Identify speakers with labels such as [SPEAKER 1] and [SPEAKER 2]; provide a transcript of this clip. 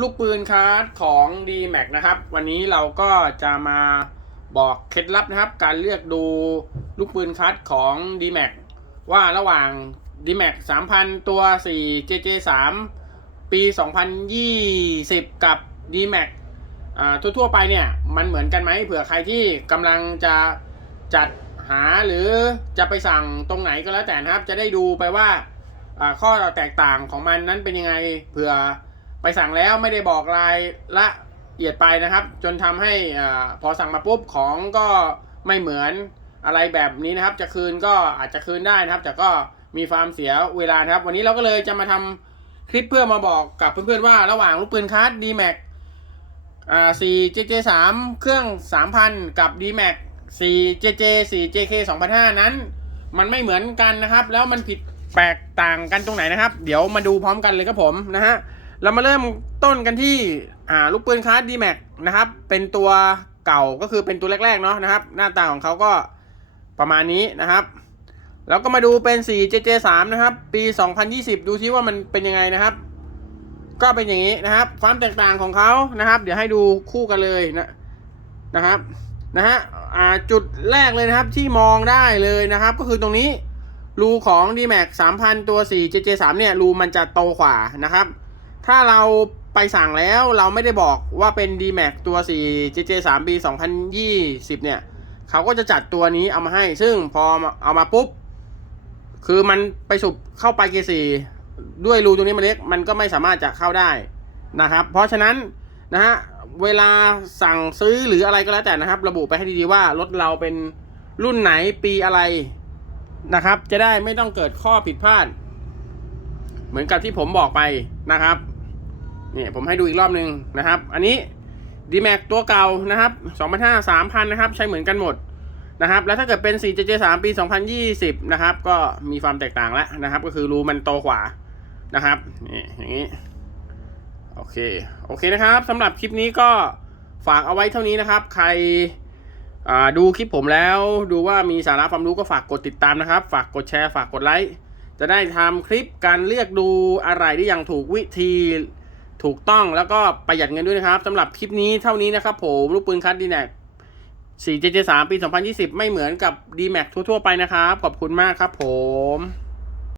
[SPEAKER 1] ลูกปืนคาร์ดของ d m a x นะครับ วันนี้เราก็จะมาบอกเคล็ดลับนะครับ การเลือกดูลูกปืนคาร์ดของ d m a x ว่าระหว่าง d m a x 3,000 ตัว 4 JJ 3ปี 2020 กับ d m a x ทั่วๆไปเนี่ย มันเหมือนกันไหมเผื่อใครที่กำลังจะจัดหาหรือจะไปสั่งตรงไหนก็แล้วแต่นะครับ จะได้ดูไปว่าข้อแตกต่างของมันนั้นเป็นยังไงเผื่อ ไปสั่งแล้วไม่ได้บอกรายละเอียดไปนะครับ จนทำให้อาพอสั่งมาปุ๊บของก็ไม่เหมือนอะไรแบบนี้นะครับ จะคืนก็อาจจะคืนได้นะครับ แต่ก็มีความเสียเวลานะครับ วันนี้เราก็เลยจะมาทำคลิปเพื่อมาบอกกับเพื่อนๆว่าระหว่างลูกปืนคาร์ด d m a x อ่า 4JJ 3เครื่อง 3,000 กับ d m a x 4JJ 4JK 2,500นั้น มันไม่เหมือนกันนะครับ แล้วมันผิดแปลกต่างกันตรงไหนนะครับ เดี๋ยวมาดูพร้อมกันเลยครับผมนะฮะ เรามาเริ่มต้นกันที่อ่าลูกปืนคาร์ด d m a x นะครับ เป็นตัวเก่าก็คือเป็นตัวแรกๆเนาะนะครับ หน้าตาของเขาก็ประมาณนี้นะครับ แล้วก็มาดูเป็น 4JJ3 นะครับ ปี 2020 ดูซิว่ามันเป็นยังไงนะครับ ก็เป็นอย่างนี้นะครับ ความแตกต่างของเขานะครับ เดี๋ยวให้ดูคู่กันเลยนะนะครับนะฮะจุดแรกเลยนะครับที่มองได้เลยนะครับ ก็คือตรงนี้รูของ d m a x 3,000 ตัว 4JJ3 เนี่ยรูมันจะโตกว่านะครับ ถ้าเราไปสั่งแล้วเราไม่ได้บอกว่าเป็น d m a x ตัว 4 JJ 3ปี2020 เนี่ย เขาก็จะจัดตัวนี้เอามาให้ ซึ่งพอเอามาปุ๊บ คือมันไปสุบเข้าไปเกสี่ด้วยรูตรงนี้มันเล็ก มันก็ไม่สามารถจะเข้าได้นะครับ เพราะฉะนั้นนะฮะ เวลาสั่งซื้อหรืออะไรก็แล้วแต่นะครับ ระบุไปให้ดีๆว่ารถเราเป็นรุ่นไหนปีอะไรนะครับ จะได้ไม่ต้องเกิดข้อผิดพลาด เหมือนกับที่ผมบอกไปนะครับ เนี่ยผมให้ดูอีกรอบหนึ่งนะครับ อันนี้ d m a x ตัวเก่านะครับ2,500 3,000นะครับ ใช้เหมือนกันหมดนะครับ แล้วถ้าเกิดเป็น 4JJ3 ปี 2020 นะครับ ก็มีความแตกต่างแล้วนะครับ ก็คือรูมันโตกว่านะครับนี่อย่างนี้ โอเค โอเคนะครับสำหรับคลิปนี้ก็ฝากเอาไว้เท่านี้นะครับ ใครดูคลิปผมแล้วดูว่ามีสาระความรู้ก็ฝากกดติดตามนะครับ ฝากกดแชร์ ฝากกดไลค์ จะได้ทำคลิปการเลือกดูอะไรได้อย่างถูกวิธี ถูกต้องแล้วก็ประหยัดเงินด้วยนะครับสำหรับคลิปนี้เท่านี้นะครับผมลูกปืนคัดดีแน็ก4 7 3 ปี 2020 ไม่เหมือนกับ d m a x ทั่วๆไปนะครับ ขอบคุณมากครับผม